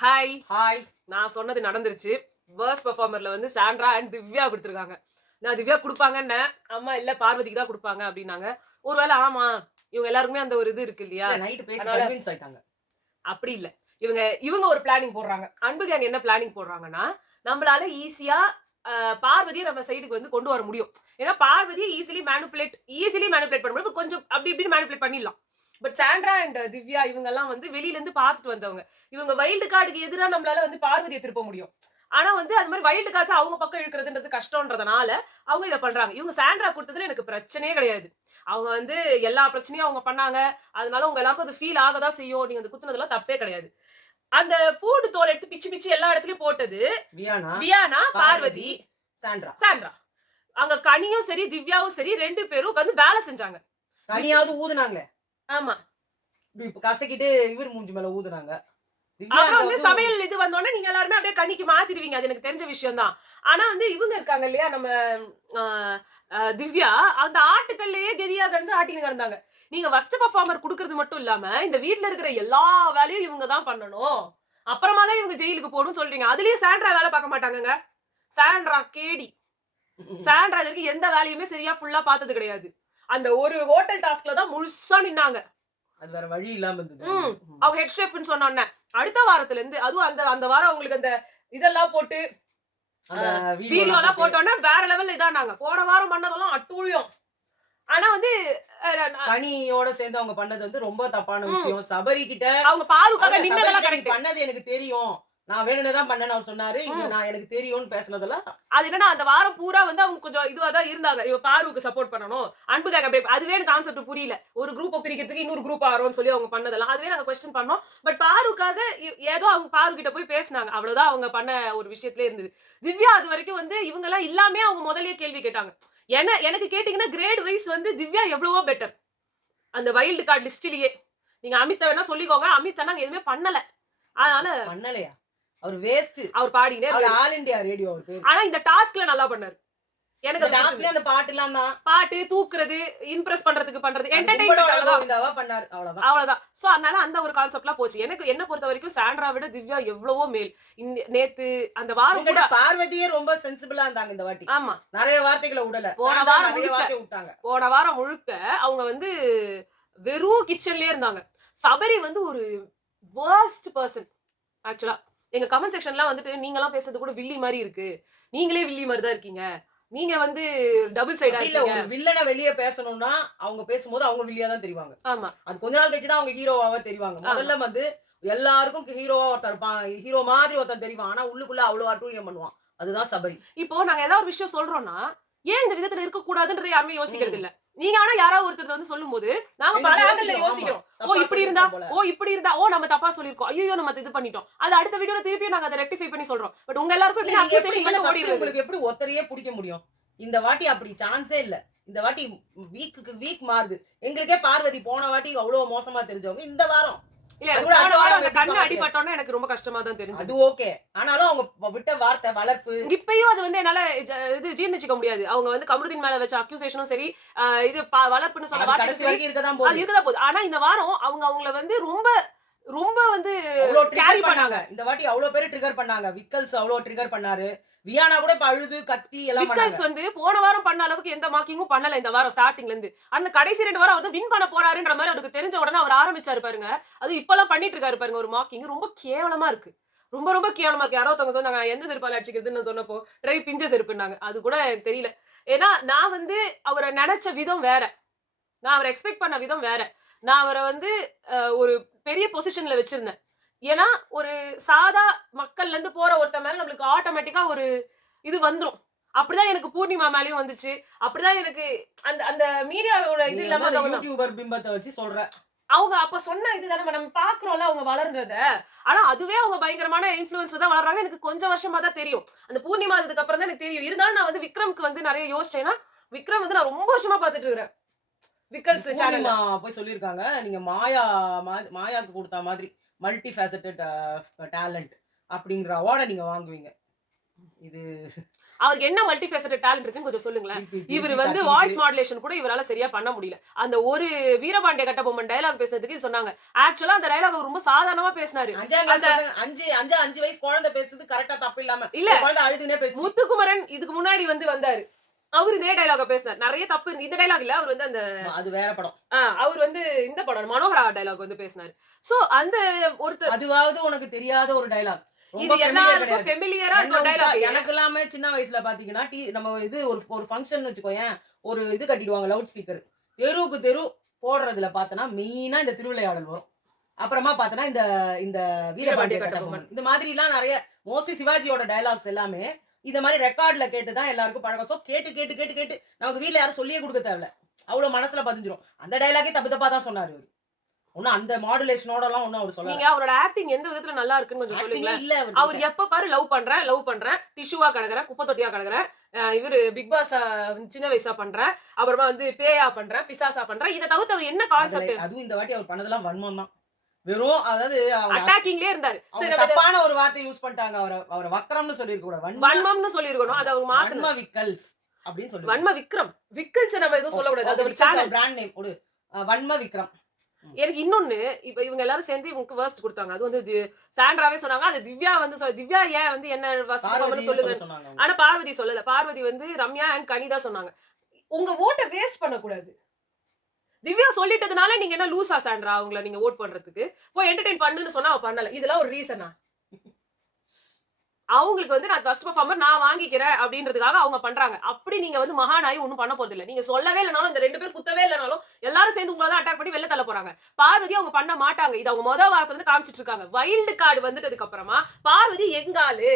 Hi. Hi. நான் சொன்னது நடந்துருச்சு. வேர்ஸ்ட் பெர்ஃபார்மர்ல வந்து சாண்ட்ரா அண்ட் திவ்யா குடுத்துருக்காங்க. நான் திவ்யா குடுப்பாங்கன்னேன். அம்மா இல்ல பார்வதிக்கு தான் குடுப்பாங்க அப்டின்னாங்க. ஒருவேள ஆமா. இவங்க எல்லாருக்குமே அந்த ஒரு இது இருக்கு இல்லையா? இல்ல நைட் பேசி அதனால கன்வின்ஸ் ஆயிட்டாங்க. அப்படி இல்ல. இவங்க இவங்க ஒரு பிளானிங் போடுறாங்க. அன்பு கேங் என்ன பிளானிங் போடுறாங்கன்னா, நம்மளால ஈஸியா அ பார்வதிய நம்ம சைடுக்கு வந்து கொண்டு வர முடியும். ஏன்னா பார்வதிய ஈஸிலி மேனிபுலேட் பண்ண முடியும். கொஞ்சம் அப்டி இப்டின்னு மேனிபுலேட் பண்ணிடலாம். பட் சாண்ட்ரா அண்ட் திவ்யா இவங்கலாம் வந்து வெளியில இருந்து பார்த்துட்டு வந்தவங்க. இவங்க வைல்ட் கார்டுக்கு எதிரா நம்மளால வந்து பார்வதிய திருப்ப முடியும். ஆனா வந்து அது மாரி வைல்ட் கார்ட்ஸ அவங்க பக்கம் இழுக்கிறதுன்றது கஷ்டம்ன்றதுனால, அவங்க இத பண்றாங்க. இவங்க சாண்ட்ரா குடுத்ததுல எனக்கு பிரச்சனையே கிடையாது. அவங்க வந்து எல்லா பிரச்சனையும் அவங்க பண்ணாங்க. அதனால உங்க எல்லாருக்கும் அது ஃபீல் ஆக தான் செய்யும். நீங்க அந்த குத்துனதெல்லாம் தப்பே கிடையாது. அந்த பூண்டு தோல் எடுத்து பிச்சு பிச்சு எல்லா இடத்துலயும் போட்டது வியானா, பார்வதி, சாண்ட்ரா. சாண்ட்ரா. அங்க கனியும் சரி, திவ்யாவும் சரி 2 பேரும் உட்கார்ந்து வேலை செஞ்சாங்க. கனியாவது ஊதுனாங்களே. ஆமா. இப்ப கசக்கிட்டு இவர் மூஞ்சி மேல ஊதுனாங்க. அப்புறம் வந்து சமையல் இது வந்தோனே நீங்க எல்லாருமே அப்படியே கனிக்கு மாத்திடுவீங்க. அது எனக்கு தெரிஞ்ச விஷயம் தான். ஆனா வந்து இவங்க இருக்காங்க இல்லையா? நம்ம அ திவ்யா அந்த ஆட்டுக்கல்லையே கெதியா கிடந்து ஆட்டின்னு கிடந்தாங்க. நீங்க ஃபர்ஸ்ட் பெர்ஃபார்மர் குடுக்குறது மட்டும் இல்லாம, இந்த வீட்ல இருக்கிற எல்லா வேலையும் இவங்க தான் பண்ணணும். அப்புறமா தான் இவங்க ஜெயிலுக்கு போணும்னு சொல்றீங்க. அதுலயும் சாண்ட்ரா வேலை பார்க்க மாட்டாங்கங்க. சாண்ட்ரா கேடி. சாண்ட்ரா இதுவரைக்கும் எந்த வேலையுமே சரியா ஃபுல்லா பார்த்தது கிடையாது. அந்த ஒரு ஹோட்டல் டாஸ்க்ல தான் முழுசா நின்னாங்க. அது வேற வழி இல்லாம இருந்தது. அவங்க ஹெட் ஷெஃப்னு சொன்னோனே, அடுத்த வாரத்துல இருந்து அதுவும் அந்த அந்த வாரம் அவங்களுக்கு அந்த இதெல்லாம் போட்டு அந்த வீடியோலாம் போட்டோனே வேற லெவல்ல இதானாங்க. போன வாரம் பண்ணதெல்லாம் அட்டூழியம். ஆனா வந்து கனியோட சேர்ந்து அவங்க பண்ணது வந்து ரொம்ப தப்பான விஷயம். சபரி கிட்ட அவங்க பாருக்காக நின்னதெல்லாம் கரெக்ட். பண்ணது எனக்கு தெரியும். நான் வேணும்னே தான் பண்ணேன்னு அவர் சொன்னாரு. இங்க நான் எனக்கு தெரியும்னு பேசினதெல்லாம் அது என்னன்னா அந்த வாரம் பூரா வந்து அவங்க கொஞ்சம் இதுவா தான் இருந்தாங்க. இவ பாருவுக்கு சப்போர்ட் பண்ணணும். அன்புக்காக அதுவே எனக்கு கான்செப்ட் புரியல. ஒரு குரூப்ப பிரிக்கிறதுக்கு இன்னொரு குரூப் ஆரோன்னு சொல்லி அவங்க பண்ணதெல்லாம். அதுவே நாங்க கொஸ்டின் பண்ணோம். பட் பாருக்காக ஏதோ அவங்க பாரு கிட்ட போய் பேசினாங்க. அவ்வளவுதான் அவங்க பண்ண ஒரு விஷயத்திலே இருந்தது. திவ்யா அது வரைக்கும் வந்து இவங்க எல்லாம் இல்லாமே அவங்க முதல்லயே கேள்வி கேட்டாங்க. எனக்கு கேட்டீங்கன்னா கிரேட் வைஸ் வந்து திவ்யா எவ்வளவோ பெட்டர். அந்த வைல்ட் கார்டு லிஸ்ட்லயே. நீங்க அமித்த வேணா சொல்லிக்கோங்க. அமித் நாங்க எதுவுமே பண்ணல. அதனால பண்ணலையா? அவர் வேஸ்ட். அவர் பாடினே அவர் ஆல் இந்தியா ரேடியோ அவர் பேரு. ஆனா இந்த டாஸ்க்ல நல்லா பண்ணாரு. எனக்கு அந்த டாஸ்க்ல அந்த பாட்டுலாம் தான். பாட்டு தூக்குறது, இம்ப்ரெஸ் பண்றதுக்கு பண்றது, என்டர்டெயின்மென்ட் பண்ணாரு. அவ்வளவுதான். அவ்வளவுதான். சோ அதனால அந்த ஒரு கான்செப்ட்லாம் போச்சு. எனக்கு என்ன பொறுத்த வரைக்கும் சாண்ட்ரா விட திவ்யா எவ்வளவோ மேல். நேத்து அந்த வாரம் கூட பார்வதியே ரொம்ப சென்சிபிளா இருந்தாங்க இந்த வாட்டி. ஆமா. நிறைய வார்த்தைகளை விடல. போன வாரம் முழுக்க அவங்க வந்து வெறும் கிச்சன்லயே இருந்தாங்க. சபரி வந்து ஒரு வொர்ஸ்ட் பெர்சன் ஆக்சுவலா. எங்க கமெண்ட் செக்ஷன்லாம் வந்துட்டு நீங்கலாம் பேசுறது கூட வில்லி மாரி இருக்கு. நீங்களே வில்லி மாரி தான் இருக்கீங்க. நீங்க வந்து டபுள் சைடா இல்ல. இருக்கீங்க. ஒரு வில்லன வெளிய பேசணும்னா அவங்க பேசும்போது அவங்க வில்லியா தான் தெரிவாங்க. ஆமா. அது கொஞ்ச நாள் கழிச்சு தான் அவங்க ஹீரோவாவே தெரிவாங்க. முதல்ல வந்து எல்லாருக்கும் ஹீரோவா ஒருத்தன் இருப்பான். ஹீரோ மாதிரி ஒருத்தன் தெரிவான். ஆனா உள்ளுக்குள்ள அவ்வளவு அட்டூழியம் பண்ணுவான். அதுதான் சபரி. இப்போ நாங்க ஏதாவது ஒரு விஷயம் சொல்றோம்னா, ஏன் இந்த விதத்துல இருக்க கூடாதுன்றத யாருமே யோசிக்கிறது இல்ல. நீங்க ஆனா யாராவது ஒருத்தர் வந்து சொல்லும்போது, நாங்க பல ஆங்கிள்ல யோசிக்கிறோம். ஓ இப்படி இருந்தா, ஓ நம்ம தப்பா சொல்லிருக்கோம். ஐயோ நம்ம இது பண்ணிட்டோம். அது அடுத்த வீடியோல திருப்பியும் நாங்க அத ரெக்டிஃபை பண்ணி சொல்றோம். பட் உங்க எல்லாருக்கும் எப்படி அக்யூசேஷன் பண்ணி ஓடிடுது. உங்களுக்கு எப்படி ஒத்தரையே பிடிக்க முடியும்? இந்த வாட்டி அப்படி சான்ஸே இல்ல. இந்த வாட்டி வீக் மாறுது. எங்களுக்கே பார்வதி போன வாட்டி அவ்வளவு மோசமா தெரிஞ்சவங்க இந்த வாரம் இல்ல போன வாரம் அந்த கண்ணு அடிபட்டோனே எனக்கு ரொம்ப கஷ்டமா தான் தெரிஞ்சது. அது ஓகே. ஆனாலும் அவங்க விட்ட வார்த்தை வளர்ப்பு இப்பயும் அது வந்து என்னால இது ஜீர்ணிச்சுக்க முடியாது. அவங்க வந்து கமருதீன் மேல வச்ச அக்யூசேஷனும் சரி, இது வளர்ப்புன்னு சொன்ன வார்த்தை கடைசி வரைக்கும் இருக்கதான் போகுது. ஆனா இந்த வாரம் அவங்கள வந்து ரொம்ப ரொம்ப வந்து கேரி பண்ணாங்க. இந்த வாட்டி அவ்வளவு பேர் ட்ரிகர் பண்ணாங்க. விக்கல்ஸ் அவ்வளவு ட்ரிகர் பண்ணாரு. வியானா கூட இப்ப அழுது கத்தி எல்லாம் விக்கல்ஸ் வந்து போன வாரம் பண்ண அளவுக்கு எந்த மார்க்கிங்கும் பண்ணல இந்த வாரம் ஸ்டார்டிங்ல இருந்து. அந்த கடைசி 2 வாரம் வந்து வின் பண்ண போறாருன்ற மாதிரி அவருக்கு தெரிஞ்ச உடனே அவர் ஆரம்பிச்சாரு பாருங்க. அது இப்பலாம் பண்ணிட்டு இருக்காரு பாருங்க ஒரு மார்க்கிங் ரொம்ப கேவலமா இருக்கு. ரொம்ப ரொம்ப கேவலமா இருக்கு. யாரோ ஒருத்தவங்க சொன்னாங்க எந்த செருப்பால அடிச்சுக்கிறதுன்னு சொன்னப்போ ட்ரை பிஞ்ச செருப்புன்னாங்க. அது கூட எனக்கு தெரியல. ஏன்னா நான் வந்து அவரை நினைச்ச விதம் வேற. நான் அவரை எக்ஸ்பெக்ட் பண்ண விதம் வேற. நான் அவரை வந்து ஒரு பெரிய பொசிஷன்ல வச்சிருந்தேன். ஏன்னா ஒரு சாதா மக்கள்ல இருந்து போற ஒருத்தன் மேல நம்மளுக்கு ஆட்டோமேட்டிக்கா ஒரு இது வந்துரும். அப்படிதான் எனக்கு பூர்ணிமா மேலயும் வந்துச்சு. அப்படிதான் எனக்கு அந்த அந்த மீடியாவோட இது இல்லாம யூடியூபர் பிம்பத்தை வச்சு சொல்ற. அவங்க அப்ப சொன்ன இதுதானே நம்ம பாக்குறோம்ல அவங்க வளர்றத. ஆனா அதுவே அவங்க பயங்கரமான இன்ஃப்ளூயன்ஸ்ல தான் வளர்றாங்க. எனக்கு கொஞ்சம் வருஷமா தான் தெரியும். அந்த பூர்ணிமா அதுக்கு அப்புறம் தான் எனக்கு தெரியும். இருந்தாலும் நான் வந்து விக்ரம்க்கு வந்து நிறைய யோசிச்சேன்னா, விக்ரம் வந்து நான் ரொம்ப வருஷமா பாத்துட்டு இருக்கிறேன். விக்கல்ஸ் சேனல்ல போய் சொல்லிருக்காங்க. நீங்க மாயாக்கு கொடுத்த மாதிரி மல்டி ஃபேசட்டட் டேலண்ட் அப்படிங்கிற அவார்டை நீங்க வாங்குவீங்க. இது அவருக்கு என்ன மல்டிஃபேசட்டட் டேலண்ட் இருக்குன்னு கொஞ்சம் சொல்லுங்களேன். இவர் வந்து வாய்ஸ் மாடுலேஷன் கூட இவரால சரியா பண்ண முடியல. அந்த ஒரு வீரபாண்டிய கட்டபொம்மன் டயலாக் பேசுறதுக்கு சொன்னாங்க. ஆக்சுவலா அந்த டயலாக் அவர் ரொம்ப சாதாரணமா பேசினாரு. 5 வயசு குழந்தை பேசுது கரெக்டா தப்பு இல்லாம. இல்ல குழந்தை அழுதுனே பேசு. முத்துக்குமரன் இதுக்கு முன்னாடி வந்தாரு. அவரு இதே டயலாக பேசினார். நிறைய தப்பு இருக்கு. இந்த டயலாக் இல்ல. அவர் வந்து அந்த அது வேற படம். அவர் வந்து இந்த படம் மனோகரா டயலாக் வந்து பேசினாரு. சோ அந்த ஒருத்தர் அதுவாவது உனக்கு தெரியாத ஒரு டயலாக். இது எல்லாருக்கும் ஃபெமிலியரா இருக்க டயலாக். எனக்கு எல்லாமே சின்ன வயசுல பாத்தீங்கன்னா நம்ம இது ஒரு ஃபங்க்ஷன் வச்சுக்கோயேன், ஒரு இது கட்டிடுவாங்க லவுட் ஸ்பீக்கர். தெருவுக்கு தெரு போடுறதுல பார்த்தனா மெயினா இந்த திருவிளையாடல் வரும். அப்புறமா பார்த்தனா இந்த வீரபாண்டிய கட்டபொம்மன். இந்த மாதிரிலாம் நிறைய மோஸ்ட்லி சிவாஜியோட டயலாக்ஸ் எல்லாமே இந்த மாதிரி ரெக்கார்ட்ல கேட்டு தான் எல்லாருக்கும் பழக்கம். சோ கேட்டு நமக்கு வீட்ல யாரும் சொல்லியே கொடுக்க தேவையில்ல. அவ்வளவு மனசுல பதிஞ்சிரும். அந்த டயலாகே தப்பா தான் சொன்னாரு அவரு. ஒன்னும் அந்த மாடுலேஷனோட எல்லாம் ஒன்னும் அவர் சொல்லல. நீங்க அவரோட ஆக்டிங் எந்த விதத்துல நல்லா இருக்குன்னு கொஞ்சம் சொல்லுங்களேன். அவர் எப்ப பாரு லவ் பண்றேன் டிஷ்யூவா கிடக்குறேன், குப்பை தொட்டியா கிடக்குறேன், இவரு பிக் பாஸ் சின்ன வயசா பண்றேன், அப்புறமா வந்து பேயா பண்றேன், பிசாசா பண்றேன். இதை தவிர்த்து அவர் என்ன கான்செப்ட்? அதுவும் இந்த வாட்டி அவர் பண்ணதெல்லாம் வன்மம் தான். வெறும் அதாவது அட்டாக்கிங்லயே இருந்தாரு. தப்பான ஒரு வார்த்தை யூஸ் பண்ணிட்டாங்க. அவரை வக்கரம்னு சொல்லிருக்க கூடாது, வன்மம்னு சொல்லிருக்கணும். அது அவங்க மாத்தணும். வன்ம விக்கல்ஸ் அப்படின்னு சொல்லி வன்ம விக்ரம் விக்கல்ஸ் நம்ம எதுவும் சொல்லக்கூடாது. அது ஒரு சேனல் பிராண்ட் நேம் ஒரு வன்ம விக்ரம். எனக்கு இன்னொன்னு, இப்ப இவங்க எல்லாரும் சேர்ந்து இவங்களுக்கு வேர்ஸ்ட் கொடுத்தாங்க. அது வந்து சாண்ட்ராவே சொன்னாங்க. அது திவ்யா வந்து திவ்யா ஏன் வந்து என்ன வேர்ஸ்ட் சொல்லுங்க. ஆனா பார்வதி சொல்லல. பார்வதி வந்து ரம்யா அண்ட் கனி தான் சொன்னாங்க. உங்க ஓட்டை வேஸ்ட் பண்ணக்கூடாது. திவ்யா சொல்லிட்டதுனால நீங்க என்ன லூசா சாண்ட்ரா அவங்கள நீங்க ஓட் பண்றதுக்கு போய் என்டர்டெயின் பண்ணுன்னு சொன்னா அவ பண்ணல. இதெல்லாம் ஒரு ரீசனா? அவங்களுக்கு வந்து நான் ஃபர்ஸ்ட் பெர்ஃபார்மர் நான் வாங்கிக்கிறேன் அப்படின்றதுக்காக அவங்க பண்றாங்க. அப்படி நீங்க வந்து மகானாயி ஒண்ணும் பண்ண போறது இல்ல. நீங்க சொல்லவே இல்லனாலும் இந்த 2 பேர் குத்தவே இல்லனாலும் எல்லாரும் சேர்ந்து உங்களை தான் அட்டாக் பண்ணி வெளில தள்ள போறாங்க. பார்வதி அவங்க பண்ண மாட்டாங்க. இது அவங்க முதல் வாரத்துல இருந்து காமிச்சிட்டு இருக்காங்க. வைல்டு கார்டு வந்துட்டதுக்கு அப்புறமா பார்வதி எங்காலு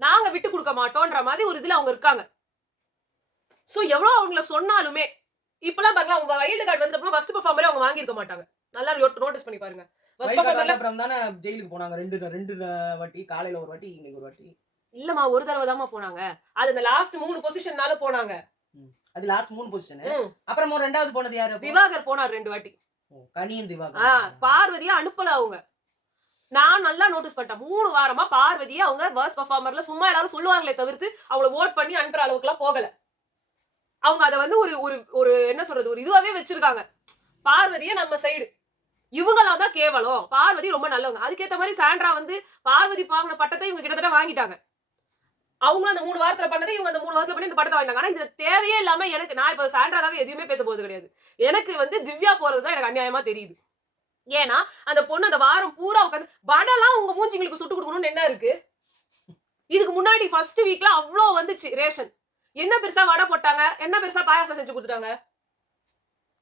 நாங்க விட்டு கொடுக்க மாட்டோம்ன்ற மாதிரி ஒரு இதுல அவங்க இருக்காங்க. சோ எவ்வளவு அவங்கள சொன்னாலுமே இப்பெல்லாம் பாருங்க, அவங்க வைல்டு கார்டு வந்தப்போ ஃபர்ஸ்ட் பெர்ஃபார்மரே அவங்க வாங்கி இருக்க மாட்டாங்க. நல்லா நோட்டீஸ் பண்ணி பாருங்க. ஃபர்ஸ்ட் பெர்ஃபார்மர்ல அப்புறம் தான ஜெயிலுக்கு போனாங்க. ரெண்டு வாட்டி, காலையில ஒரு வாட்டி, ஈவினிங் ஒரு வாட்டி. இல்லமா ஒரு தடவை தான்மா போனாங்க. அது அந்த லாஸ்ட் 3 பொசிஷன்னால போனாங்க. அது லாஸ்ட் 3 பொசிஷன். அப்புறம் ரெண்டாவது போனது யாரு? திவாகர் போனார் 2 வாட்டி. கனியும் திவாகர். பார்வதியை அனுப்பல அவங்க. நான் நல்லா நோட்டீஸ் பண்ணிட்டேன். 3 வாரமா பார்வதியை அவங்க வர்ஸ்ட் பெர்ஃபார்மர்ல சும்மா எல்லாரும் சொல்லுவாங்களே தவிர்த்து அவங்கள ஓட் பண்ணி அனுப்புற அளவுக்கு எல்லாம் போகல. அவங்க அத வந்து ஒரு என்ன சொல்றது, ஒரு இதுவாவே வச்சிருக்காங்க. பார்வதியை நம்ம சைடு, இவங்களாம் தான் கேவலம், பார்வதி ரொம்ப நல்லவங்க. அதுக்கேற்ற மாதிரி சாண்ட்ரா வந்து பார்வதி வாங்கின பட்டத்தை இவங்க கிட்டத்தட்ட வாங்கிட்டாங்க. அவங்க அந்த 3 வாரத்துல பண்ணதை இவங்க அந்த 3 வாரத்துல பண்ணி இந்த படத்தை வாங்கினாங்க. ஆனா இது தேவையே இல்லாம எனக்கு, நான் இப்ப சாண்ட்ராக்காக எதுவுமே பேச போறது கிடையாது. எனக்கு வந்து திவ்யா போறதுதான் எனக்கு அநியாயமா தெரியுது. ஏன்னா அந்த பொண்ணு அந்த வாரம் பூரா உட்காந்து வடலாம் உங்க மூஞ்சிங்களுக்கு சுட்டு கொடுக்கணும்னு என்ன இருக்கு? இதுக்கு முன்னாடி ஃபர்ஸ்ட் வீக்ல அவ்வளோ வந்துச்சு ரேஷன். என்ன பெருசா வடை போட்டாங்க, என்ன பெருசா பாயாசம் செஞ்சு கொடுத்துட்டாங்க?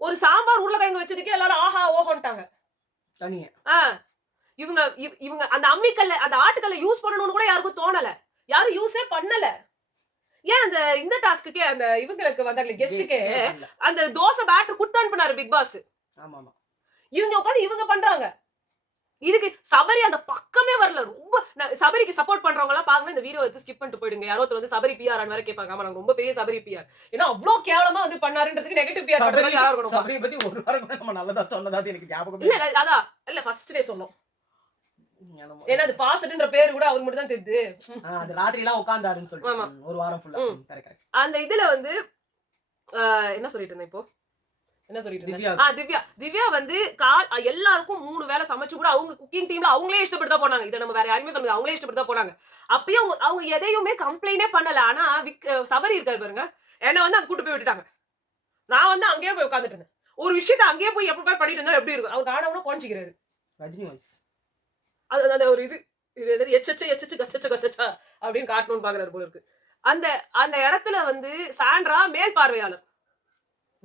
ஒரு சாம்பார் உருளைக்கிழங்கு வச்சதுக்கே எல்லாரும் ஆஹா ஓஹோன்ட்டாங்க. இவங்க அந்த அம்மிக்கல்ல அந்த ஆட்டுக்கல்ல யூஸ் பண்ணணும்னு கூட யாருக்கும் தோணல. யாரும் யூஸே பண்ணல. ஏன் இந்த டாஸ்க்கு அந்த இவங்களுக்கு வந்தாங்களே கெஸ்டுக்கு அந்த தோசை பேட்டர் குடுத்து அனுப்புனாரு பிக் பாஸ். ஆமாமா. இவங்க உட்காந்து இவங்க பண்றாங்க. இதுக்கு சபரி அந்த பக்கமே வரல. ரொம்ப சபரிக்கு சப்போர்ட் பண்றவங்க எல்லாம் பாருங்க, இந்த வீடியோ எடுத்து ஸ்கிப் பண்ணிட்டு போயிடுங்க. யாரோ வந்து சபரி பிஆர் வேற கேட்பாங்க. ஆமா நாங்க ரொம்ப பெரிய சபரி பிஆர். ஏன்னா அவ்வளவு கேவலமா வந்து பண்ணாருன்றதுக்கு நெகட்டிவ் பிஆர் பண்றது யாரா இருக்கணும். சபரி பத்தி ஒரு வாரம் கூட நம்ம நல்லதா சொன்னதாது எனக்கு ஞாபகம் இல்ல. அதான் இல்ல ஃபர்ஸ்ட் டே சொன்னோம். ஏன்னா அது பாஸ்ட்ன்ற பேர் கூட அவருக்கு மட்டும் தான் தெரியுது. அது ராத்திரி எல்லாம் உட்கார்ந்தாருன்னு சொல்லிட்டு ஒரு வாரம் ஃபுல்லா. கரெக்ட். அந்த இதுல வந்து என்ன சொல்லிட்டு இருந்தேன் இப்போ? என்ன சொல்லிட்டு இருந்தேன்? திவ்யா வந்து எல்லாருக்கும் 3 வேளை சமைச்சு கூட அவங்க குக்கிங் டீம்ல அவங்களே இஷ்டப்பட்டு தான் போனாங்க. இதை நம்ம வேற யாருமே சொல்ல முடியாது. அவங்களே இஷ்டப்பட்டு தான் போனாங்க. அப்பயும் அவங்க எதையுமே கம்ப்ளைண்டே பண்ணல. ஆனா சபரி இருக்காரு பாருங்க, என்ன வந்து அங்க கூட்டு போய் விட்டுட்டாங்க. நான் வந்து அங்கேயே போய் உட்காந்துட்டு இருந்தேன். ஒரு விஷயத்த அங்கேயே போய் எப்ப போய் பண்ணிட்டு இருந்தா எப்படி இருக்கும்? அவங்க ஆனவனும் குறைஞ்சிக்கிறாரு. ரஜினி வாய்ஸ் அது அந்த ஒரு இது எச்சச்சு கச்சச்சா அப்படின்னு காட்டணும்னு பாக்குறாரு போல இருக்கு. அந்த இடத்துல வந்து சாண்ட்ரா மேல் பார்வையாளர்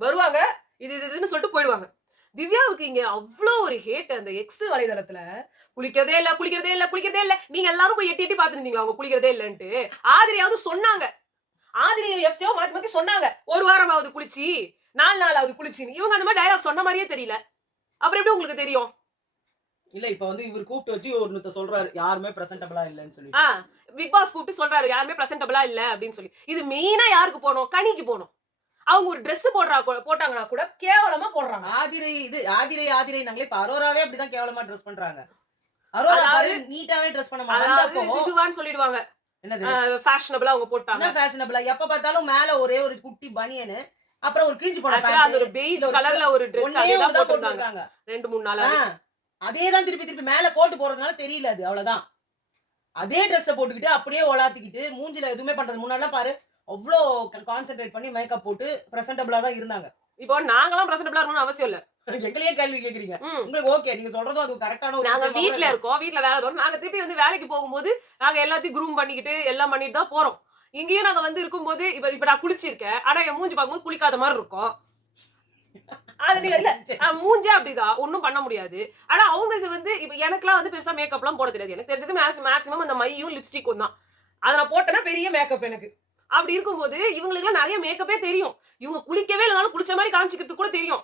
வருவாங்க, இதுன்னு சொல்லிட்டு போயிடுவாங்க. திவ்யாவுக்கு இங்க அவ்வளோ ஒரு ஹேட். அந்த எக்ஸ் வலைதளத்துல குளிக்கிறதே இல்ல. நீங்க எல்லாரும் போய் எட்டி பாத்துருந்தீங்களா அவங்க குளிக்கிறதே இல்லன்ட்டு? ஆதிரியாவது சொன்னாங்க. ஆதிரியும் எஃப்ஜோ மாத்தி சொன்னாங்க, ஒரு வாரமாவது குளிச்சு 4 நாளாவது குளிச்சுன்னு. இவங்க அந்த மாதிரி டயலாக் சொன்ன மாதிரியே தெரியல. அப்புறம் எப்படி உங்களுக்கு தெரியும்? இல்ல இப்ப வந்து இவர் கூப்பிட்டு வச்சு ஒருத்த சொல்றாரு யாருமே பிரசன்டபிளா இல்லன்னு சொல்லி. பிக் பாஸ் கூப்பிட்டு சொல்றாரு யாருமே பிரசன்டபிளா இல்ல அப்படின்னு சொல்லி. இது மெயினா யாருக்கு போனோம்? கனிக்கு போனோம். அவங்க ஒரு Dress போட்டாங்கன்னா கூட கேவலமா போடுறாங்க. ஆதிரை நாங்களே இப்ப அரோராவே அப்படிதான் கேவலமா ட்ரெஸ் பண்றாங்க. அரோரா நீட்டாவே ட்ரெஸ் பண்ண மாட்டாங்க. இதுவான்னு சொல்லிடுவாங்க. என்னது ஃபேஷனபிளா அவங்க போட்டாங்க. என்ன ஃபேஷனபிளா எப்ப பார்த்தாலும் மேல ஒரே ஒரு குட்டி பனியனு, அப்புறம் ஒரு கிழிஞ்சு போன ஆக்சுவலா அந்த பேண்ட். ஒரு பெய்ஜ் கலர்ல ஒரு Dress ஒண்ணே அதேதான் ஒண்ணு தான் போட்டிருந்தாங்க. போட்டுருக்காங்க. 2, 3 நாளாவே. அதே தான் திருப்பி திருப்பி மேல கோட் போடுறதுனால தெரியல அது அவ்வளவுதான். அதே ட்ரெஸ்ஸ போட்டுக்கிட்டு அப்படியே ஒலாத்திக்கிட்டு மூஞ்சில எதுவுமே பண்றது முன்னாடிலாம் பாரு அவ்ளோ கான்சென்ட்ரேட் பண்ணி மேக்கப் போட்டு பிரசன்டபிளா தான் இருந்தாங்க. இப்போ நாங்கலாம் பிரசன்டபிளா இருக்கணும்னு அவசியம் இல்ல. எங்களையே கேள்வி கேக்குறீங்க. ம். உங்களுக்கு ஓகே நீங்க சொல்றதும் அது கரெக்ட்டான ஒரு நாங்க விஷயமா கூட வீட்ல இருக்கு. இருக்கோம். வீட்ல வேலை பார்க்கிறோம். நாங்க திருப்பி வந்து வேலைக்கு போகும்போது, நாங்க எல்லாத்தையும் க்ரூம் பண்ணிக்கிட்டு, எல்லாம் பண்ணிட்டு தான் போறோம். இங்கேயும் நாங்க வந்து இருக்கும்போது, இப்ப நான் குளிச்சிருக்கேன். ஆனா என் மூஞ்சி பார்க்கும்போது குளிக்காத மாரி இருக்கும். அது நீங்க இல்ல மூஞ்சே அப்படிதான். ஒண்ணும் பண்ண முடியாது. ஆனா அவங்க இது வந்து இப்ப எனக்கெல்லாம் வந்து பெருசா மேக்கப்லாம் போட தெரியாது. எனக்கு தெரிஞ்சது மேக்ஸிமம் அந்த மையும், லிப்ஸ்டிக்கும் தான். அத நான் போட்டேன்னா பெரிய மேக்கப் எனக்கு. அப்படி இருக்கும்போது, இவங்களுக்கெல்லாம் நெறைய மேக்கப்பே தெரியும். இவங்க குளிக்கவே இல்லனாலும் குளிச்ச மாரி காமிச்சுக்கிறதுக்கு கூட தெரியும்.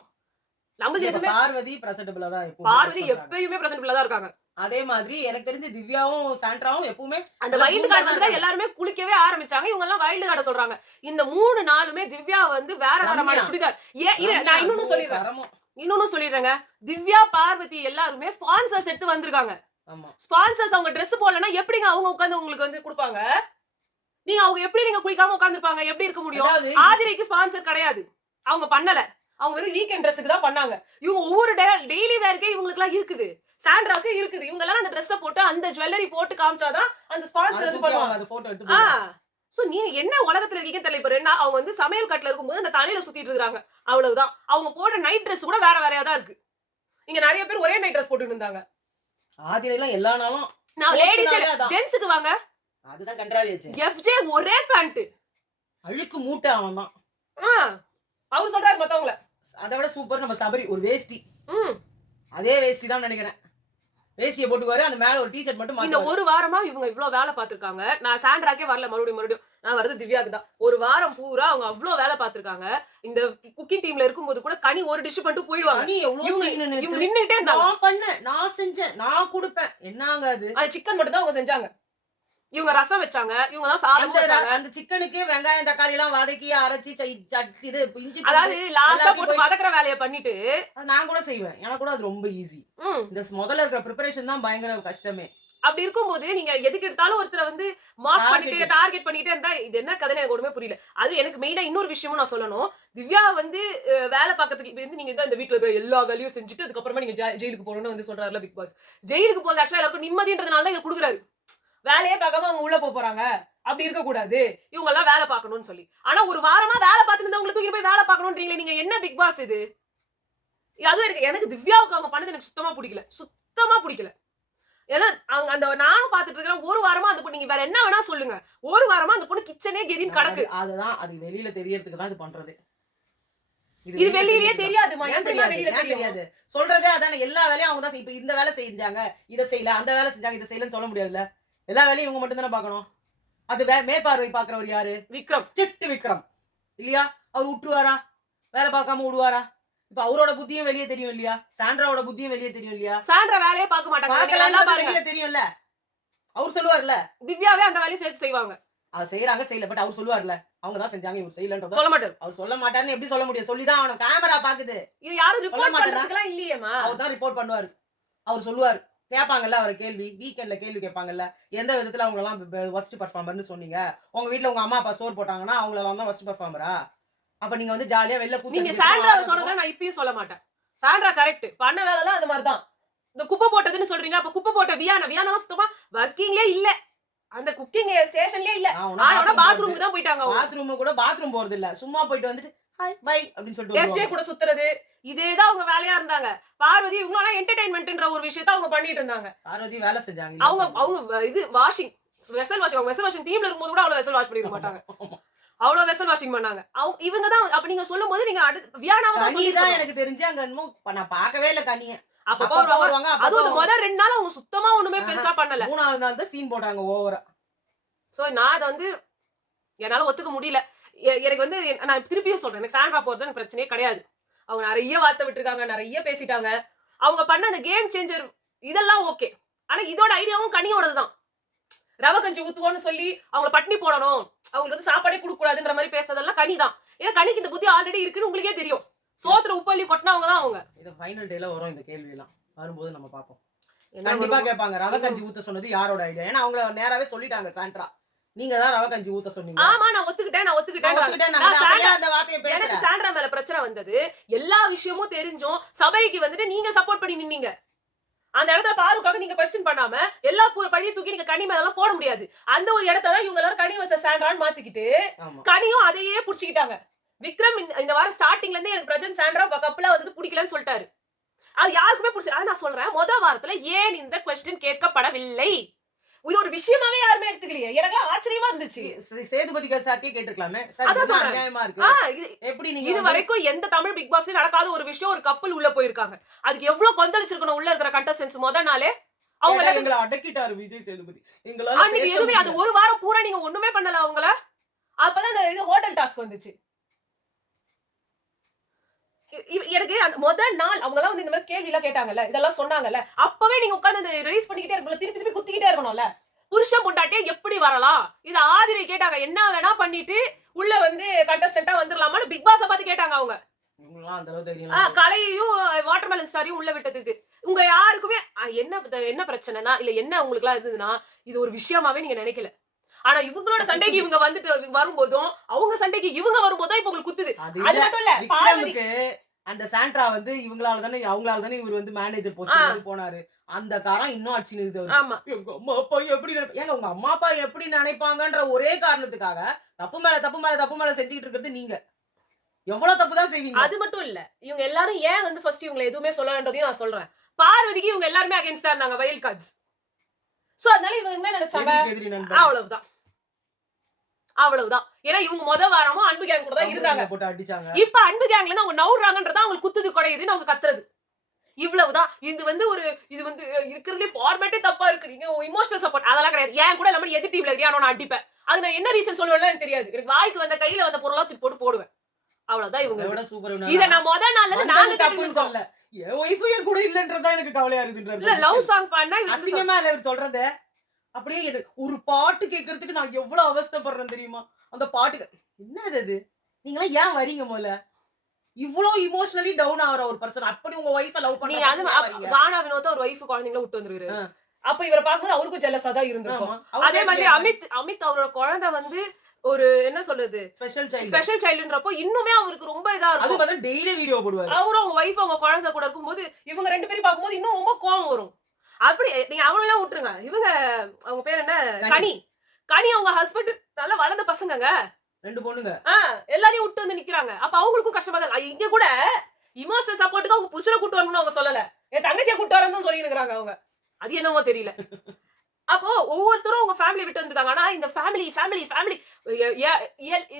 நம்மளுது இப்ப எதுவுமே பார்வதி பிரசன்டபிளா தான் எப்பவுமே பார்வதி dress பண்றாங்க. எப்பயுமே பிரசன்டபிளா தான் இருக்காங்க. அதே மாதிரி எனக்கு தெரிஞ்சு திவ்யாவும் சாண்ட்ராவும் எப்பவுமே அந்த நல்லா வைல்ட் குண்டா கார்டு தான் வந்து தான் இருக்காங்க. எல்லாருமே குளிக்கவே ஆரம்பிச்சாங்க. இவங்க எல்லாம் வைல்ட் கார்ட சொல்றாங்க. இந்த 3 நாளுமே திவ்யா வந்து வேற வேற மாரி ரம்யா. சுடிதார். இரு நான் இன்னொன்னு சொல்லிடுறேன். தரமும். இன்னொன்னு சொல்லிடுறேங்க. திவ்யா, பார்வதி எல்லாருமே ஸ்பான்சர்ஸ் எடுத்து வந்திருக்காங்க. ஆமா. ஸ்பான்சர்ஸ் அவங்க Dress போடலன்னா எப்படிங்க அவங்க உட்கார்ந்து உங்களுக்கு வந்து குடுப்பாங்க? அவங்க எப்படி நீங்க குளிக்காம உட்கார்ந்திருப்பாங்க? எப்படி இருக்க முடியும்? அதாவது ஆதிரைக்கு ஸ்பான்சர் கிடையாது. அவங்க பண்ணல. அவங்க வெறும் வீக்கெண்ட் Dressக்கு தான் பண்ணாங்க. இவங்க ஒவ்வொரு டெய்லி வேர்க்கே இவங்களுக்குலாம் இருக்குது. சாண்ட்ராக்கு இருக்குது. இவங்க எல்லாம் அந்த Dress போட்டு அந்த ஜுவல்லரி போட்டு காமிச்சாதான் அந்த அத ஸ்பான்சர் இது தூக்கி பண்ணுவாங்க. அவங்க அந்த போட்டோ எடுத்து ஆ. போடுவாங்க. சோ நீங்க என்ன உலகத்துல இருக்கீங்கன்னு தெரியல. இப்ப அவங்க வந்து சமையல் கட்டுல இருக்கும்போது அந்த தலையில சுத்திட்டு இருக்காங்க. அவ்வளவுதான். அவங்க போடுற நைட் Dress கூட வேற வேறயா தான் இருக்கு. இங்க நெறைய பேர் ஒரே நைட் Dress போட்டுட்டு இருந்தாங்க. ஆதிரைலாம் எல்லா நாளும் நான் லேடீஸ் ஸ்போர்ட்ஸ்னாலே அதான். ஜென்ஸ்க்கு வாங்க. அதுதான் கண்ட்ராவி ஆச்சு. FJ ஒரே பேண்ட். அழுக்கு மூட்டை அவன் தான். ஆ. அவர் சொல்றாரு மத்தவங்கள. அதை விட சூப்பர் நம்ம சபரி ஒரு வேஷ்டி. ம். அதே வேஷ்டி தான் நினைக்கிறேன். வேஷ்டியை போட்டுக்குவாரு அந்த மேல ஒரு டிஷர்ட் மட்டும் இந்த மாத்துவாரு. ஒரு வாரமா இவங்க இவ்ளோ வேலை பார்த்திருக்காங்க. நான் சாண்ட்ராக்கே வரல மறுபடியும். நான் வரது திவ்யாக்கு தான். ஒரு வாரம் பூரா அவங்க அவ்ளோ வேலை பார்த்திருக்காங்க. இந்த குக்கிங் டீம்ல இருக்கும்போது கூட கனி ஒரு டிஷ் பண்ணிட்டு போயிடுவாங்க. அனி எவ்வளவு இவங்க செய்யணும் இவங்க நேத்து. நின்னுட்டே இருந்தாங்க. நான் பண்ணேன், நான் செஞ்சேன், நான் கொடுப்பேன். என்னங்க அது? அது சிக்கன் மட்டும் தான் அவங்க செஞ்சாங்க. இவங்க ரசம் வச்சாங்க. இவங்க தான் சாதமும் அந்த வச்சாங்க. அந்த சிக்கனுக்கே வெங்காயம் தக்காளி எல்லாம் வதக்கி அரைச்சி இது இஞ்சி அதாவது பூண்டு லாஸ்டா எல்லாத்தையும் போட்டு போய் வதக்குற வேலைய பண்ணிட்டு அது நான் கூட செய்வேன். எனக்கு கூட அது ரொம்ப ஈஸி. ம். இந்த முதல்ல இருக்கிற ப்ரிப்பரேஷன் தான் பயங்கர கஷ்டமே. அப்படி இருக்கும்போது நீங்க எதுக்கு எடுத்தாலும் ஒருத்தரை வந்து மார்க் பண்ணிட்டு டார்கெட் பண்ணிட்டே இருந்தா இது என்ன கதைன்னு எனக்கு ஒண்ணுமே புரியல. அது எனக்கு மெயினா இன்னொரு விஷயமும் நான் சொல்லணும். திவ்யா வந்து வேலை பார்க்கறதுக்கு இப்ப வந்து நீங்க தான் இந்த வீட்ல இருக்கிற எல்லா வேலையும் செஞ்சுட்டு அதுக்கப்புறமா நீங்க ஜெயிலுக்கு போறோம்னு வந்து சொல்றாருல பிக் பாஸ். ஜெயிலுக்கு போறது ஆக்சுவலா எல்லாருக்கும் நிம்மதின்றதுனால தான் இதை கொடுக்குறாரு. வேலையே பார்க்காம அவங்க உள்ள போறாங்க. அப்படி இருக்க கூடாது. இவங்க எல்லாம் வேலை பார்க்கணும்னு சொல்லி. ஆனா ஒரு வாரமா வேலை பார்த்துட்டு இருந்தவங்களை தூக்கி போய் வேலை பார்க்கணும்ன்றீங்களே நீங்க என்ன பிக் பாஸ் இது? அதுவும் எனக்கு திவ்யாவுக்கு அவங்க பண்ணது எனக்கு சுத்தமா பிடிக்கல. சுத்தமா பிடிக்கல. ஏன்னா அங்க அந்த நானும் பாத்துட்டு இருக்கிறேன். ஒரு வாரமா அந்த பொண்ணு நீங்க வேற என்ன வேணா சொல்லுங்க. ஒரு வாரமா அந்த பொண்ணு கிச்சனே கெதின்னு கிடக்கு. அதுதான் அது வெளியில தெரியறதுக்கு தான் இது பண்றது. இது வெளியிலேயே தெரியாதுமா. ஏன் தெரியாது தெரியாது? வெளியில ஏன் தெரியாது. தெரியாது? சொல்றதே அதானே. எல்லா வேலையும் அவங்க தான் இப்ப இந்த வேலை செஞ்சாங்க, இத செய்யல, அந்த வேலை செஞ்சாங்க, இத செய்யலன்னு சொல்ல முடியாதுல்ல. எல்லா வேலையும் இவங்க மட்டும் தானே பார்க்கணும். அது மேற்பார்வை பார்க்கறவர் யாரு? விக்ரம். ஸ்ட்ரிக்ட் விக்ரம். இல்லையா? அவர் விட்டுருவாரா? வேலை பார்க்காம விடுவாரா? இப்ப அவரோட புத்தியும் வெளியே தெரியும் இல்லையா? சாண்ட்ராவோட புத்தியும் வெளியே தெரியும் இல்லையா? சாண்ட்ரா வேலையே பார்க்க மாட்டாங்க. நீங்க நல்லா பார்க்கலாம் பாருங்க. வெளியில தெரியும்ல. அவர் சொல்லுவார்ல. திவ்யாவே அந்த வேலையை சேர்த்து செய்வாங்க. அவர் செய்யறாங்க செய்யல பட் அவர் சொல்லுவார்ல. அவங்க தான் செஞ்சாங்க இவர் செய்யலன்றத. சொல்ல மாட்டாரு. அவர் சொல்ல மாட்டாருன்னு எப்படி சொல்ல முடியும்? சொல்லிதான் அவன கேமரா பாக்குது. இது யாரும் சொல்ல ரிப்போர்ட் மாட்டேனா? பண்றதுக்குலாம் இல்லையேமா. அவர் தான் ரிப்போர்ட் பண்ணுவாரு. அவர் சொல்லுவாரு. கேட்பாங்கல்ல அவர் கேள்வி. வீக்கெண்ட்ல கேள்வி கேட்பாங்கல்ல. எந்த விதத்துல அவங்க எல்லாம் வொர்ஸ்ட் பெர்ஃபார்மர்னு சொன்னீங்க? உங்க வீட்ல உங்க அம்மா அப்பா சோறு போட்டாங்கன்னா அவங்கள எல்லாம் தான் வொர்ஸ்ட் பெர்ஃபார்மரா? அப்ப நீங்க வந்து ஜாலியா வெளில நீங்க சாண்ட்ராவை சொல்றத நான் இப்பயும் சொல்ல மாட்டேன். Sandra correct. பண்ண வேலைலாம் அது மாதிரி தான். இந்த குப்பை போட்டதுன்னு சொல்றீங்க. அப்ப குப்பை போட்ட வியானா சுத்தமா வர்க்கிங்லயே இல்ல. அந்த குக்கிங் ஸ்டேஷன்லயே இல்ல. ஆனா பாத்ரூமுக்கு தான் போயிட்டாங்க அவங்க. பாத்ரூம் கூட பாத்ரூம் போறது இல்ல. சும்மா போயிட்டு வந்துட்டு ஹாய் பை அப்படினு சொல்லிட்டு FJ கூட சுத்துறது இதேதான் அவங்க வேலையா இருந்தாங்க. பார்வதி இவங்களா என்டர்டெயின்மென்ட்ன்ற ஒரு விஷயத்தை அவங்க பண்ணிட்டு இருந்தாங்க. பார்வதி வேலை செஞ்சாங்க. அவங்க இது வாஷிங் வெசல் வாஷிங் அவங்க வெசல் வாஷிங் டீம்ல இருக்கும்போது கூட அவ்வளவு வெசல் வாஷ் பண்ணிருக்க மாட்டாங்க. அவ்வளவு வெசல் வாஷிங் பண்ணாங்க. இவங்க தான் அப்ப நீங்க சொல்லும்போது நீங்க வியானாவை தான் சொல்லிதான் எனக்கு தெரிஞ்சு அங்க இன்னும் நான் பார்க்கவே இல்ல கனிய. அப்ப வருவாங்க. அதுவும் முதல் 2 நாள் அவங்க சுத்தமா ஒண்ணுமே பெருசா பண்ணல. 3வது நாள் தான் சீன் போட்டாங்க ஓவரா. சோ நான் அத வந்து என்னால ஒத்துக்க முடியல. எனக்கு வந்து நான் திருப்பியும் சொல்றேன். எனக்கு சாண்ட்ரா போறது எனக்கு பிரச்சனையே கிடையாது. அவங்க நிறைய வார்த்தை விட்டுருக்காங்க, நிறைய பேசிட்டாங்க. அவங்க பண்ண அந்த கேம் சேஞ்சர் இதெல்லாம் ஓகே. ஆனா இதோட ஐடியாவும் கனியோடது தான். ரவை கஞ்சி ஊத்துவோம்னு சொல்லி அவங்க பட்னி போடணும், அவங்களுக்கு வந்து சாப்பாடே கொடுக்க கூடாதுன்ற மாதிரி பேசுறதெல்லாம் கனி தான். ஏன்னா கனிக்கு இந்த புத்தி ஆல்ரெடி இருக்குன்னு உங்களுக்கே தெரியும். சோத்துல உப்பள்ளி கொட்டினவங்க தான் அவங்க. இது ஃபைனல் டேல வரும் இந்த கேள்வி எல்லாம். வரும்போது நம்ம பாப்போம். கண்டிப்பா கேட்பாங்க ரவை கஞ்சி ஊத்த சொன்னது யாரோட ஐடியா? ஏன்னா அவங்க நேராவே சொல்லிட்டாங்க சாண்ட்ரா. நீங்க தான் ரவை கஞ்சி ஊத்த சொன்னீங்க. ஆமா நான் ஒத்துக்கிட்டேன் நான் ஒத்துக்கிட்டேன். நான் அப்ப ஏன் அந்த வார்த்தையை எனக்கு பேசுறேன்? சாண்ட்ரா மேல பிரச்சனை வந்தது. எல்லா விஷயமும் தெரிஞ்சும் சபைக்கு வந்துட்டு நீங்க சப்போர்ட் பண்ணி நின்னீங்க. அந்த இடத்துல பாருக்காக நீங்க கொஸ்டின் பண்ணாம எல்லா பழிய தூக்கி நீங்க கனி மேல எல்லாம் போட முடியாது. அந்த ஒரு இடத்துல தான் இவங்க எல்லாரும் கனி வச்ச சாண்ட்ரான்னு மாத்திக்கிட்டு ஆமா. கனியும் அதையே புடிச்சுக்கிட்டாங்க. விக்ரம் இந்த வாரம் ஸ்டார்டிங்ல இருந்து எனக்கு பிரஜன் சாண்ட்ரா கப்பலா வந்து பிடிக்கலன்னு சொல்லிட்டாரு. அது யாருக்குமே பிடிச்சது. அத நான் சொல்றேன். முதல் வாரத்துல ஏன் இந்த கொஸ்டின் கேட்கப்படவில்லை? இது ஒரு விஷயமாவே யாருமே எடுத்துக்கலையே. எனக்கு ஆச்சரியமா இருந்துச்சு. சேதுபதி சார்ட்டே கேட்டிருக்கலாமே. சார் அதான் இது சொல்றேன். அநியாயமா இருக்கு. எப்படி நீங்க இது வரைக்கும் எந்த தமிழ் பிக் பாஸ்லயும் நடக்காத ஒரு விஷயம் ஒரு கப்பல் உள்ள போயிருக்காங்க. அதுக்கு எவ்வளவு கொந்தளிச்சிருக்கணும் உள்ள இருக்கிற கண்டஸ்டன்ட்ஸ் முத நாளே. அவங்க எங்களை அடக்கிட்டாரு விஜய் சேதுபதி. எங்களால அன்னைக்கு பேச எதுவுமே அது முடியல. ஒரு வாரம் பூரா நீங்க ஒண்ணுமே பண்ணல அவங்கள. அப்பதான் இந்த இது ஹோட்டல் டாஸ்க் வந்துச்சு. எனக்கு அந்த முதல் நாள் அவங்க எல்லாம் வந்து இந்த மாதிரி கேள்வி எல்லாம் கேட்டாங்கல்ல, இதெல்லாம் சொன்னாங்கல்ல, அப்பவே நீங்க உட்கார்ந்து ரிலீஸ் பண்ணிக்கிட்டே இருக்கணும், திருப்பி திருப்பி குத்திக்கிட்டே இருக்கணும்ல. புருஷன் பொண்டாட்டியே எப்படி வரலாம்? இது ஆதிரை கேட்டாங்க. என்ன வேணா பண்ணிட்டு உள்ள வந்து கண்டஸ்டன்ட்டா வந்துடலாமான்னு பிக் பாஸ பார்த்து கேட்டாங்க அவங்க. இவங்கலாம் அந்த அளவு தைரியம் கலையையும் வாட்டர்மெலன் ஸ்டாரையும் உள்ள விட்டதுக்கு உங்க யாருக்குமே என்ன பிரச்சனைனா இல்ல என்ன உங்களுக்கு எல்லாம் இருந்ததுன்னா இது ஒரு விஷயமாவே நீங்க நினைக்கல. ஆனா இவங்களோட சண்டைக்கு இவங்க வந்துட்டு வரும்போதும் அவங்க சண்டைக்கு இவங்க வரும்போதும் இப்ப உங்களுக்கு குத்துது. அது மட்டும் இல்ல பார்வதி அந்த சாண்ட்ரா வந்து இவங்களால தானே அவங்களால தானே இவர் வந்து மேனேஜர் போஸ்ட் போனாரு. அந்த காரம் இன்னும் அடிச்சு நிறுத்து. ஆமா எங்க அம்மா அப்பா எப்படி ஏங்க உங்க அம்மா அப்பா எப்படி நினைப்பாங்கன்ற ஒரே காரணத்துக்காக தப்பு மேல தப்பு மேல தப்பு மேல செஞ்சுக்கிட்டு இருக்கிறது நீங்க. எவ்வளவு தப்பு தான் செய்வீங்க. அது மட்டும் இல்ல இவங்க எல்லாரும் ஏன் வந்து ஃபர்ஸ்ட் இவங்க எதுவுமே சொல்லலன்றதையும் நான் சொல்றேன். பார்வதிக்கு இவங்க எல்லாருமே அகைன்ஸ்டா இருந்தாங்க வைல்ட் கார்ட்ஸ். சோ அதனால இவங்க என்ன நினைச்சாங்க அவ்வளவுதான் அவ்வளவுதான். ஏன்னா இவங்க முத வாரமும் அன்பு கேங் கூட தான் இருந்தாங்க. போட்டு அடிச்சாங்க. இப்ப அன்பு கேங்ல இருந்து அவங்க நவுறாங்கன்றத அவங்க குத்துது குடையுதுன்னு அவங்க கத்துறது. இவ்வளவுதான். இது வந்து இருக்கிறதுலே ஃபார்மேட்டே தப்பா இருக்கு. நீங்க இமோஷனல் சப்போர்ட் அதெல்லாம் கிடையாது. ஏன் கூட நம்ம எதிர் டீம்ல இருக்கேன் நான் அடிப்பேன். அது நான் என்ன ரீசன் சொல்லுவேன்னு எனக்கு தெரியாது. எனக்கு வாய்க்கு வந்த கையில வந்த பொருளா தூக்கி போட்டு போடுவேன். அவ்வளவுதான் இவங்க. சூப்பர். இத நான் முத நாள்ல இருந்து நாங்க தப்புன்னு சொல்லல. என் வைஃப் என் கூட இல்லன்றதா எனக்கு கவலையா இருக்குன்றாரு. இல்ல லவ் சாங் பாடினா அசிங்கமா இல்ல இவர் சொல்றது. அப்படியே ஒரு பாட்டு கேட்கறதுக்கு நான் எவ்வளவு அவஸ்தைப்படுறேன் தெரியுமா? அந்த பாட்டுக்கு என்னது அது? நீங்களா ஏன் வரீங்க முதல்ல? இவ்ளோ இமோஷனலி டவுன் ஆவற ஒரு பர்சன் அப்படி உங்க வைஃபை லவ் நீ அது கானா வினோத் ஒரு வைஃப் குழந்தைகளை விட்டு வந்துருக்காரு. அப்ப இவரை பாக்கும்போது அவருக்கும் ஜெலஸா தான் இருந்திருக்கும். அதே மாதிரி அமித் அவரோட குழந்தை வந்து ஒரு என்ன சொல்றது ஸ்பெஷல் சைல்டுன்றப்போ இன்னுமே அவருக்கு ரொம்ப இதா இருக்கும். அது வந்து டெய்லி வீடியோ போடுவாரு. அவரும் அவங்க வைஃப் அவங்க குழந்தை கூட இருக்கும்போது இவங்க ரெண்டு பேரும் பாக்கும்போது இன்னும் ரொம்ப கோவம் வரும். அப்படி நீங்க அவங்களெல்லாம் விட்டுருங்க. இவங்க அவங்க பேர் என்ன கனி அவங்க ஹஸ்பண்ட் நல்ல வளர்ந்த பசங்கங்க 2 பொண்ணுங்க. எல்லாரையும் விட்டு வந்து நிக்கிறாங்க. அப்ப அவங்களுக்கும் கஷ்டமா தான். இங்க கூட இமோஷனல் சப்போர்ட்டுக்கு அவங்க புருஷனை கூட்டு வரணும்னு அவங்க சொல்லல. என் தங்கச்சியை கூட்டு வரணும்னு சொல்லி இருக்கிறாங்க அவங்க. அது என்னவோ தெரியல. அப்போ ஒவ்வொருத்தரும் உங்க ஃபேமிலி விட்டு வந்திருக்காங்க. ஆனா இந்த ஃபேமிலி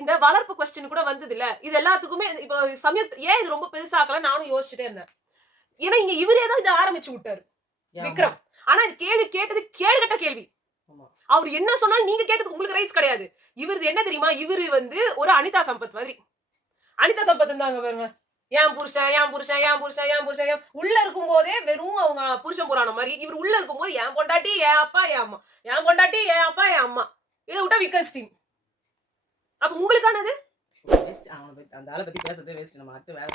இந்த வளர்ப்பு கொஸ்டின் கூட வந்தது இல்ல. இது எல்லாத்துக்குமே இப்போ ஏன் இது ரொம்ப பெருசாக்கல நானும் யோசிச்சுட்டே இருந்தேன். ஏன்னா இங்க இவரே தான் இதை ஆரம்பிச்சு விட்டாரு விக்ரம். ஆனா இது கேள்வி கேட்டது கேடுகட்ட கேள்வி. அவர் என்ன சொன்னாலும் நீங்க கேட்கறதுக்கு உங்களுக்கு ரைட்ஸ் கிடையாது. இவரு என்ன தெரியுமா? இவரு வந்து ஒரு அனிதா சம்பத் மாதிரி. அனிதா சம்பத் இருந்தாங்க பாருங்க. ஏன் புருஷன் உள்ள இருக்கும் போதே வெறும் அவங்க புருஷன் புராணம் மாதிரி. இவர் உள்ள இருக்கும் போது என் பொண்டாட்டி என் அப்பா என் அம்மா, என் பொண்டாட்டி என் அப்பா என் அம்மா. இதை விட்டா விக்கல்ஸ் டீம். அப்ப உங்களுக்கானது அந்த ஆளை பத்தி பேசுறதே வேஸ்ட். நம்ம அடுத்து வேற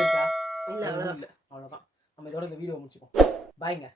இருக்கா? இல்ல அவ்வளவுதான். நம்ம இதோட இந்த வீடியோ முடிச்சுப்போம். பாய்ங்க.